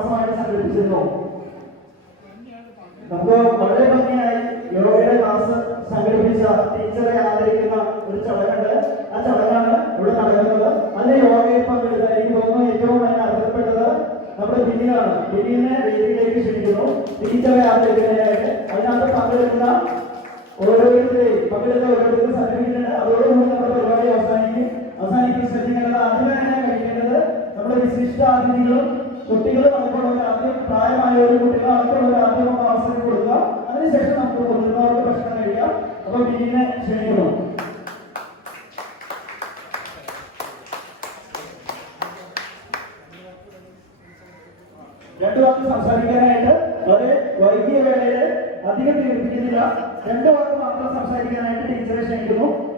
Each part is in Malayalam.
മാസമായിട്ട് സംഘടിപ്പിച്ചിരുന്നു. നമുക്ക് വളരെ ഭംഗിയായി യോഗയുടെ ക്ലാസ് സംഘടിപ്പിച്ച ടീച്ചറെ ആദരിക്കുന്ന ഒരു ചടങ്ങുണ്ട്. ആ ചടങ്ങാണ് ഇവിടെ നടക്കുന്നത്. അതിന് യോഗയിൽ പങ്കെടുത്ത എനിക്ക് തോന്നുന്നു ഏറ്റവും അതിന് അർഹതപ്പെട്ടത് നമ്മുടെ ബിനിയാണ് ബിന്നിനെ വേദിയിലേക്ക് ക്ഷണിക്കുന്നു. ടീച്ചറെ ആദരിക്കുന്നതിനായിട്ട് അതിനകത്ത് പങ്കെടുക്കുന്ന ഓരോരുത്തരെയും പങ്കെടുത്ത ഓരോരുത്തരും സർട്ടിഫിക്കറ്റ് അതോടുകൂടി നമ്മുടെ പരിപാടി അവസാനിക്കും. അവസാനിക്കുന്ന ശ്രദ്ധിക്കേണ്ടത് അതിനാണ് കഴിക്കേണ്ടത്. നമ്മുടെ വിശിഷ്ട അതിഥികളും കുട്ടികളും അടക്കമുള്ള ആദ്യം പ്രായമായവരും കുട്ടികളും അടക്കമുള്ള ആദ്യം നമുക്ക് അവസരം കൊടുക്കുക. അതിനുശേഷം നമുക്ക് മുതിർന്നവർക്ക് ഭക്ഷണം കഴിക്കാം. അപ്പൊ ബിജിനെ ക്ഷണിക്കുന്നു. രണ്ടു വാക്ക് സംസാരിക്കാനായിട്ട് വളരെ വൈകിയ വേളയിൽ അധികം ദീർഘിക്കുന്നില്ല. രണ്ടു വാക്ക് മാത്രം സംസാരിക്കാനായിട്ട് ടീച്ചറെ ക്ഷണിക്കുന്നു.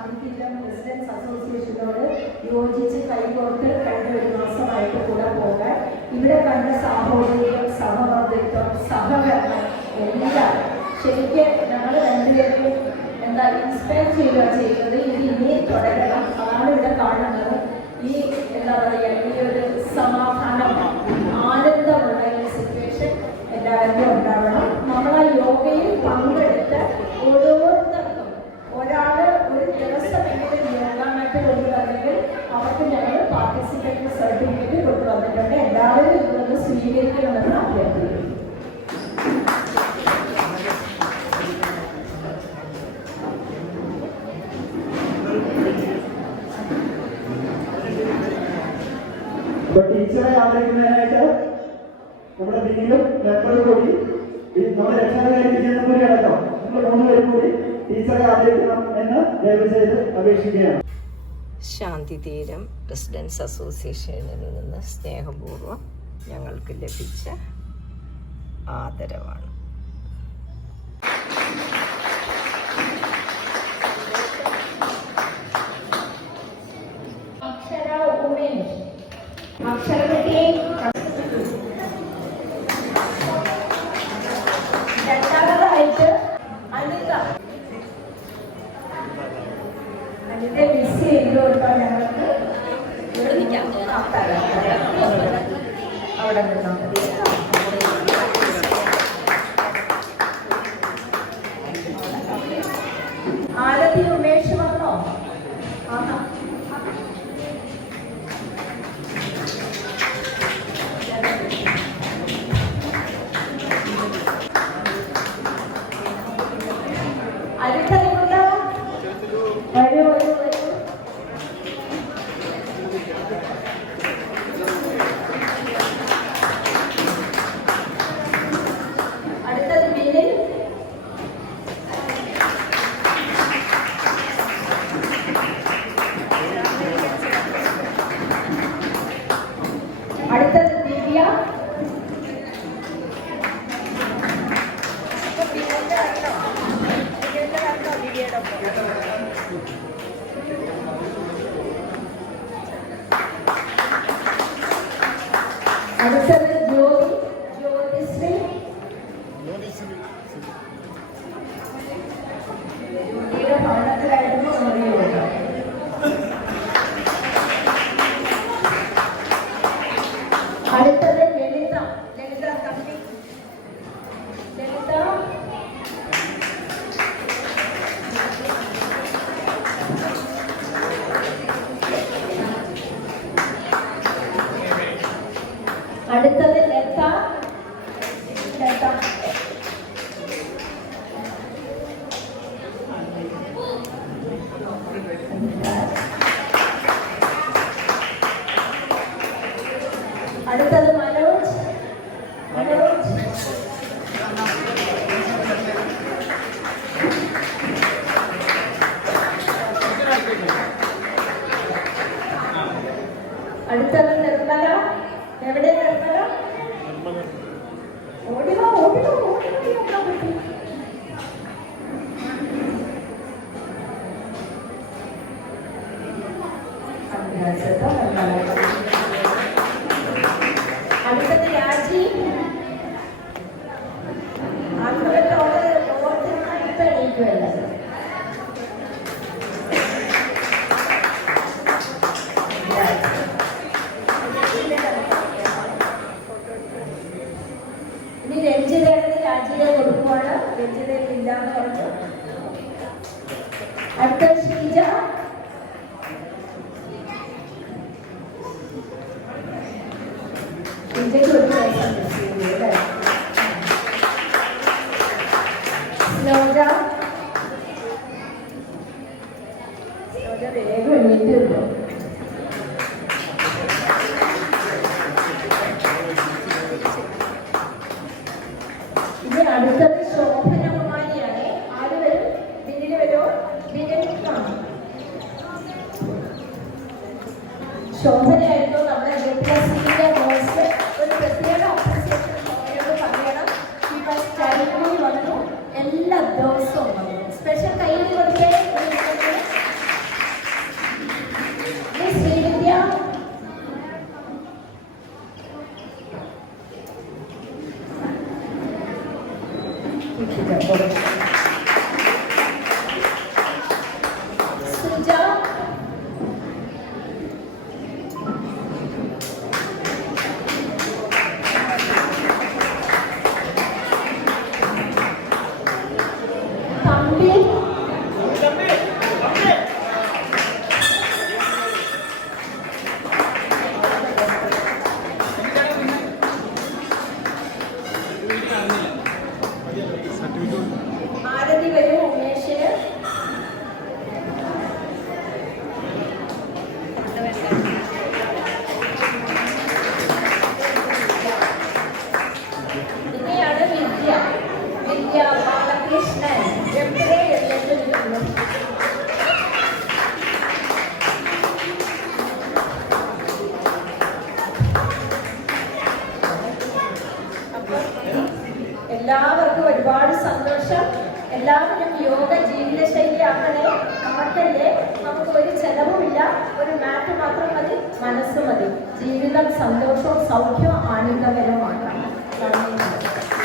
ഈ റെസിഡൻസ് അസോസിയേഷനോട് യോജിച്ച് കൈകോർത്ത് ഒരു മാസമായിട്ട് കൂടെ പോകാൻ. ഇവിടെ കണ്ട സാഹോദര്യം സഹവർദ്ധിത്വം സഹകരണം എല്ലാം ശരിക്കും ഞങ്ങൾ രണ്ടുപേരെയും എന്താ ഇൻസ്പയർ ചെയ്യുക ചെയ്യുന്നത്. ഇത് ഇനിയും തുടരണം. അതാണ് ഇവിടെ കാണുന്നത് ഈ എന്താ പറയുക ഈ ഒരു സമാധാനം ആനന്ദമുള്ള ഈ സിറ്റുവേഷൻ എല്ലാവരുടെയും ഉണ്ടാവണം നമ്മൾ ആ യോഗയിൽ പങ്കെടുത്ത് ഓരോരുത്തർക്കും ഒരാൾ ഒരു ദിവസമെങ്കിലും യോഗാനായിട്ട് കൊണ്ടുവന്നെങ്കിൽ അവർക്ക് ഞങ്ങൾ പാർട്ടിസിപ്പേറ്റ് സർട്ടിഫിക്കറ്റ് കൊണ്ടുവന്നിട്ടുണ്ട് എല്ലാവരും ഇതൊന്ന് സ്വീകരിക്കണമെന്ന് അഭ്യർത്ഥിക്കുന്നു അപ്പൊ ടീച്ചറെ ആദരിക്കുന്നതിനായിട്ട് നമ്മുടെ പിന്നിലും മെമ്പർ കൂടി നമ്മുടെ രക്ഷാധികാരി കൂടി അടക്കം നമ്മൾ മൂന്നുപേരും കൂടി ടീച്ചറെ ആദരിക്കണം എന്ന് ദയവ് ചെയ്ത് അപേക്ഷിക്കുകയാണ് ശാന്തിതീരം റെസിഡൻസ് അസോസിയേഷനിൽ നിന്ന് സ്നേഹപൂർവം ഞങ്ങൾക്ക് ലഭിച്ച ആദരവാണ്. അവിടെ നിന്നാൽ മതി அடுத்தது திவ்யா. அடுத்தது ഇനി രഞ്ജിതയുടെ രാജിയെ കൊടുക്കുമ്പോൾ രഞ്ജിതയിൽ ഇല്ലാന്ന് പറഞ്ഞു. അടുത്ത ശ്രീജ Muchas gracias. മനസ്സ് മതി ജീവിതം സന്തോഷവും സൗഖ്യവും ആനന്ദകരമാക്കാം നന്ദി.